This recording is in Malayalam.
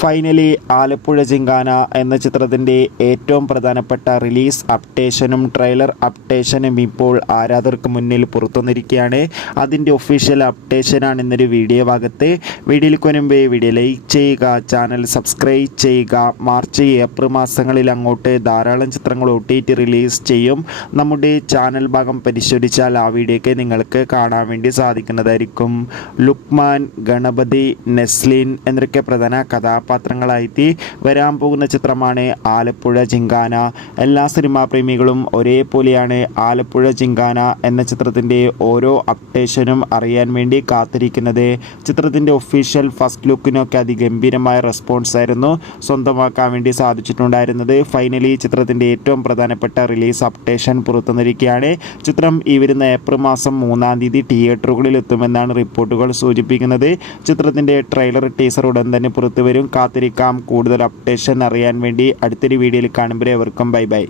ഫൈനലി ആലപ്പുഴ ജിങ്കാന എന്ന ചിത്രത്തിൻ്റെ ഏറ്റവും പ്രധാനപ്പെട്ട റിലീസ് അപ്ഡേഷനും ട്രെയിലർ അപ്ഡേഷനും ഇപ്പോൾ ആരാധകർക്ക് മുന്നിൽ പുറത്തുവന്നിരിക്കുകയാണ്. അതിൻ്റെ ഒഫീഷ്യൽ അപ്ഡേഷനാണ് ഇന്നൊരു വീഡിയോ ഭാഗത്ത്. വീഡിയോയിലേക്ക് വരുമ്പോൾ വീഡിയോ ലൈക്ക് ചെയ്യുക, ചാനൽ സബ്സ്ക്രൈബ് ചെയ്യുക. മാർച്ച് ഏപ്രിൽ മാസങ്ങളിൽ അങ്ങോട്ട് ധാരാളം ചിത്രങ്ങൾ OTT റിലീസ് ചെയ്യും. നമ്മുടെ ചാനൽ ഭാഗം പരിശോധിച്ചാൽ ആ വീഡിയോയ്ക്ക് നിങ്ങൾക്ക് കാണാൻ വേണ്ടി സാധിക്കുന്നതായിരിക്കും. ലുക്മാൻ, ഗണപതി, നെസ്ലിൻ എന്നൊക്കെ പ്രധാന കഥാപാത്രങ്ങളായിട്ട് വരാൻ പോകുന്ന ചിത്രമാണ് ആലപ്പുഴ ജിങ്കാന. എല്ലാ സിനിമാ പ്രേമികളും ഒരേപോലെയാണ് ആലപ്പുഴ ജിങ്കാന എന്ന ചിത്രത്തിൻ്റെ ഓരോ അപ്ഡേഷനും അറിയാൻ വേണ്ടി കാത്തിരിക്കുന്നത്. ചിത്രത്തിൻ്റെ ഒഫീഷ്യൽ ഫസ്റ്റ് ലുക്കിനൊക്കെ അതിഗംഭീരമായ റെസ്പോൺസ് ആയിരുന്നു സ്വന്തമാക്കാൻ വേണ്ടി സാധിച്ചിട്ടുണ്ടായിരുന്നത്. ഫൈനലി ചിത്രത്തിൻ്റെ ഏറ്റവും പ്രധാനപ്പെട്ട റിലീസ് അപ്ഡേഷൻ പുറത്തുവന്നിരിക്കുകയാണ്. ചിത്രം ഈ വരുന്ന ഏപ്രിൽ മാസം 3-ാം തീയതി തിയേറ്ററുകളിൽ എത്തുമെന്നാണ് റിപ്പോർട്ടുകൾ സൂചിപ്പിക്കുന്നത്. ചിത്രത്തിൻ്റെ ട്രെയിലർ ടീസർ ഉടൻ തന്നെ പുറത്തു വരും. കാത്തിരിക്കാം കൂടുതൽ അപ്ഡേഷൻ അറിയാൻ വേണ്ടി. അടുത്തൊരു വീഡിയോയിൽ കാണുമ്പോൾ എവർക്കും ബൈ ബൈ.